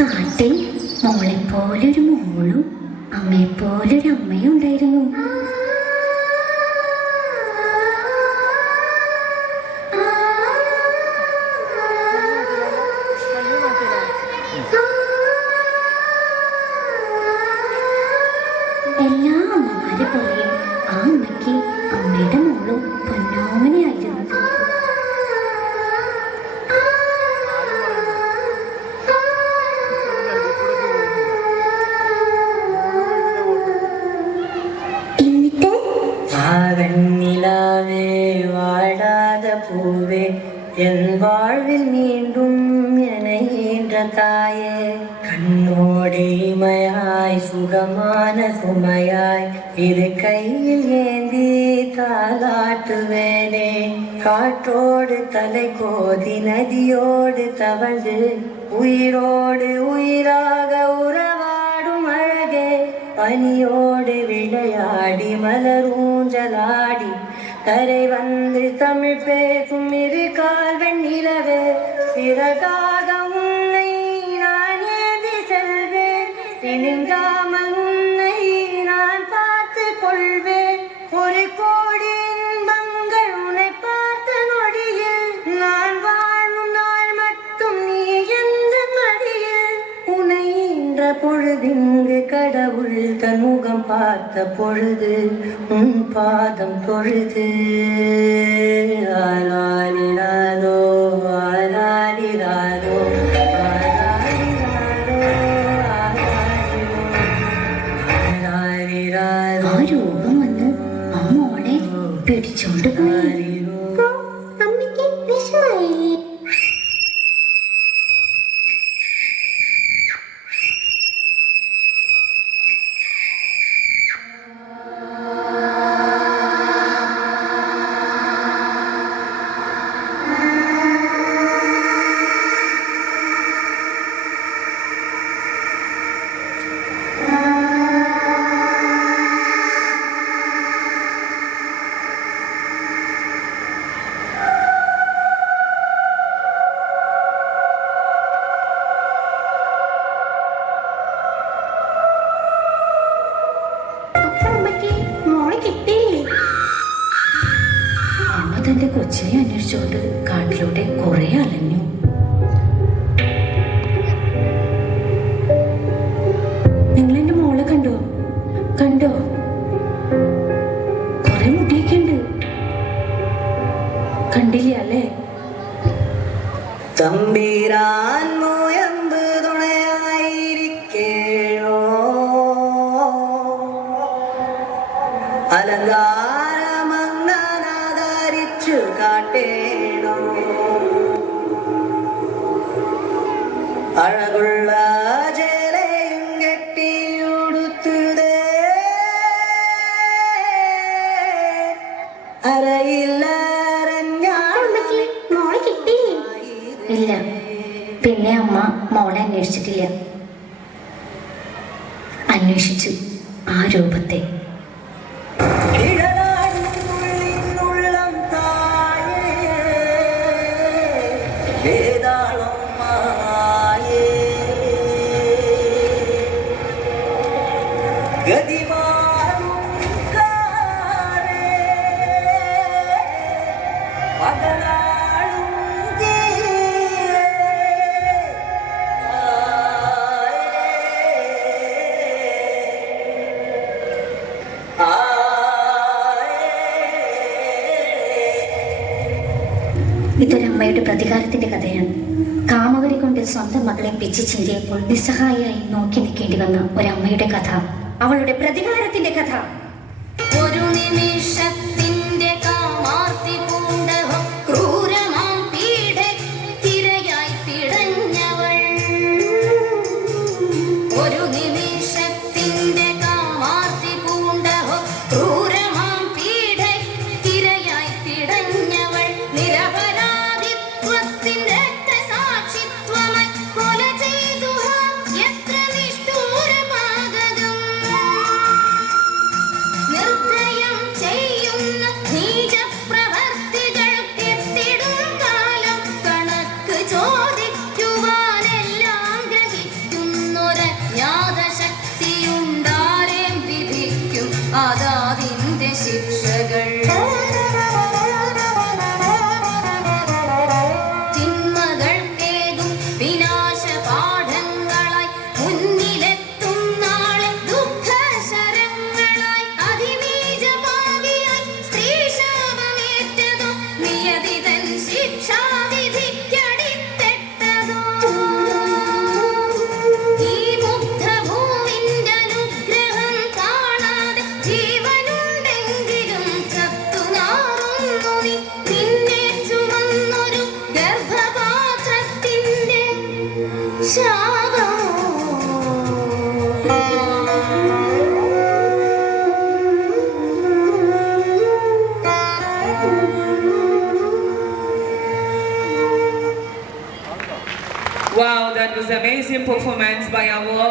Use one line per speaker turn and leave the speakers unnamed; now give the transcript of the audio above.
കാട്ടിൽ മോളെപ്പോലൊരു മോളും അമ്മയെപ്പോലൊരു അമ്മയും ഉണ്ടായിരുന്നു
ஆவண்ணிலாவே வாழாத பூவே என் வாழ்வில் மீண்டும் என ஈன்ற தாயே. கண்ணோடிமையாய் சுகமான சுமையாய் இது கையில் ஏந்தி தாளாட்டுவேனே. காற்றோடு தலை கோதி நதியோடு தவழ்ந்து உயிரோடு உயிராக உறவாடும் பனியோடு விளையாடி மலர் ஊஞ்சலாடி கரை வந்து தமிழ் பேசும் இரு கால்வன் நிலவே சிறகாக உன்னை நான் ஏந்தி செல்வேன். சிலிங்கா ஈன்ற பொழுதிங்கு கடவுள் தன் முகம் பார்த்த பொழுது உன் பாதம் தொழுது ஆராரிராரோ ஆராரிராரோ ஆராரிராரோ ஆராரிராரோ
ആ രൂപം വന്ന് ആ മോളെ പിടിച്ചോണ്ട് പോയി തന്റെ കൊച്ചിനെ അന്വേഷിച്ചുകൊണ്ട് കാട്ടിലൂടെ കുറെ അലഞ്ഞു. നിങ്ങൾ എന്റെ മോളെ കണ്ടോ? കണ്ടോ? കുറെ മുടിയൊക്കെ ഉണ്ട്. കണ്ടില്ല അല്ലേ?
തമ്പീരാൻ മോയമ്പ് തുണയായിരിക്കേഴോ? അലങ്കാരമങ്ങനാദരിച്ചു കാട്ടേണോ അഴകുള്ള ചേലയും കെട്ടിയുടുത്തുതേ.
ഇല്ല. പിന്നെ അമ്മ മോളെ അന്വേഷിച്ചിട്ടില്ല. അന്വേഷിച്ചു ആ രൂപത്തെ. ഇതൊരമ്മയുടെ പ്രതികാരത്തിന്റെ കഥയാണ്. കാമവരി കൊണ്ട് സ്വന്തം മകളെ പിച്ചു ചീരിയപ്പോൾ നിസ്സഹായായി നോക്കി നിൽക്കേണ്ടി വന്ന ഒരമ്മയുടെ കഥ. അവളുടെ പ്രതികാരത്തിന്റെ കഥ.
ഒരു നിമിഷത്തിന്റെ കാമാർത്തി പൂണ്ടവ ക്രൂരമാം പീഡത്തിരയായി പിടഞ്ഞവൾ. ഒരു നാദാദിന്റെ ശിക്ഷകൾ.
Was amazing performance by our